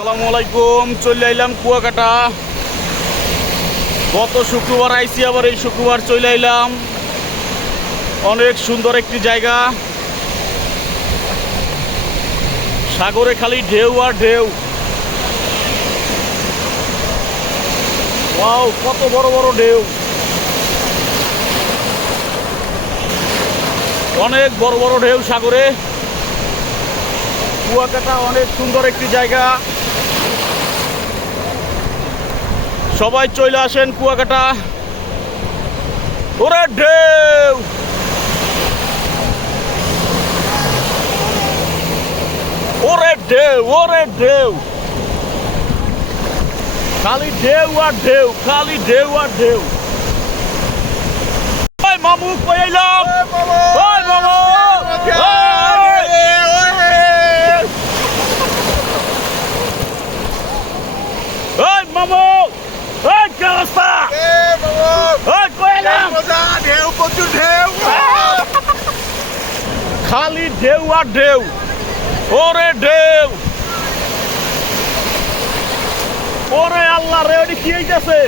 আসসালামু আলাইকুম। চলে আইলাম কুয়াকাটা। গত শুক্রবার আইছি, আবার এই শুক্রবার চলে আইলাম। অনেক সুন্দর একটি জায়গা, সাগরে খালি ঢেউ আর ঢেউ। ওয়াও, কত বড় বড় ঢেউ, অনেক বড় বড় ঢেউ সাগরে। কুয়াকাটা অনেক সুন্দর একটি জায়গা, সবাই চলে আসেন কুয়াকাটা। ওরে ঢেউ, ওরে ঢেউ, ওরে ঢেউ, খালি ঢেউ আর ঢেউ, খালি ঢেউ আর ঢেউ। ওই মামু কই আইলাম, ওই মামু, ওই মামু, ওই কি অবস্থা? ওই কই আইলাম, ঢেউ প্রচুর ঢেউ। খালি ঢেউ আর ঢেউ। ওরে ঢেউ, ওরে আল্লাহ রে, ওটি কি হইতেছে?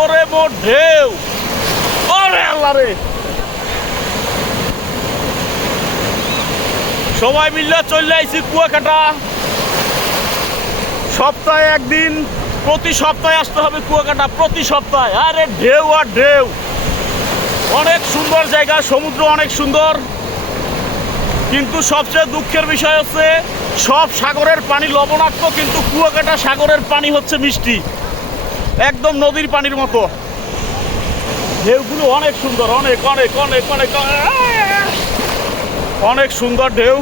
ওরে মোর ঢেউ, ওরে আল্লাহ রে। সবাই মিলে চলে আইছি কুয়াকাটা। সপ্তাহে একদিন, প্রতি সপ্তাহে আসতে হবে কুয়াকাটা, প্রতি সপ্তাহে। আরে ঢেউ আর ঢেউ, অনেক সুন্দর জায়গা, সমুদ্র অনেক সুন্দর। কিন্তু সবচেয়ে দুঃখের বিষয় হচ্ছে সব সাগরের পানি লবণাক্ত, কিন্তু কুয়াকাটা সাগরের পানি হচ্ছে মিষ্টি, একদম নদীর পানির মতো। ঢেউগুলো অনেক সুন্দর, অনেক অনেক অনেক অনেক অনেক সুন্দর ঢেউ।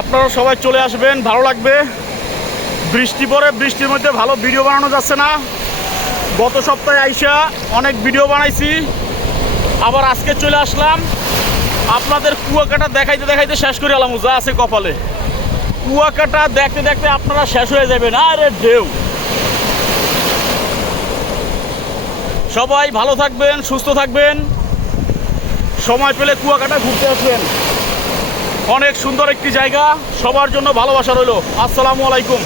আপনারা সবাই চলে আসবেন, ভালো লাগবে। বৃষ্টি পরে, বৃষ্টির মধ্যে ভালো ভিডিও বানানো যাচ্ছে না। গত সপ্তাহে আইসা অনেক ভিডিও বানাইছি, আবার আজকে চলে আসলাম। আপনাদের কুয়াকাটা দেখাইতে দেখাইতে শেষ করে এলাম, যা আছে কপালে। কুয়াকাটা দেখতে দেখতে আপনারা শেষ হয়ে যাবেন। আরে ঢেউ। সবাই ভালো থাকবেন, সুস্থ থাকবেন, সময় পেলে কুয়াকাটা ঘুরতে আসবেন। অনেক সুন্দর একটি জায়গা, সবার জন্য ভালোবাসা রইল। আসসালামু আলাইকুম।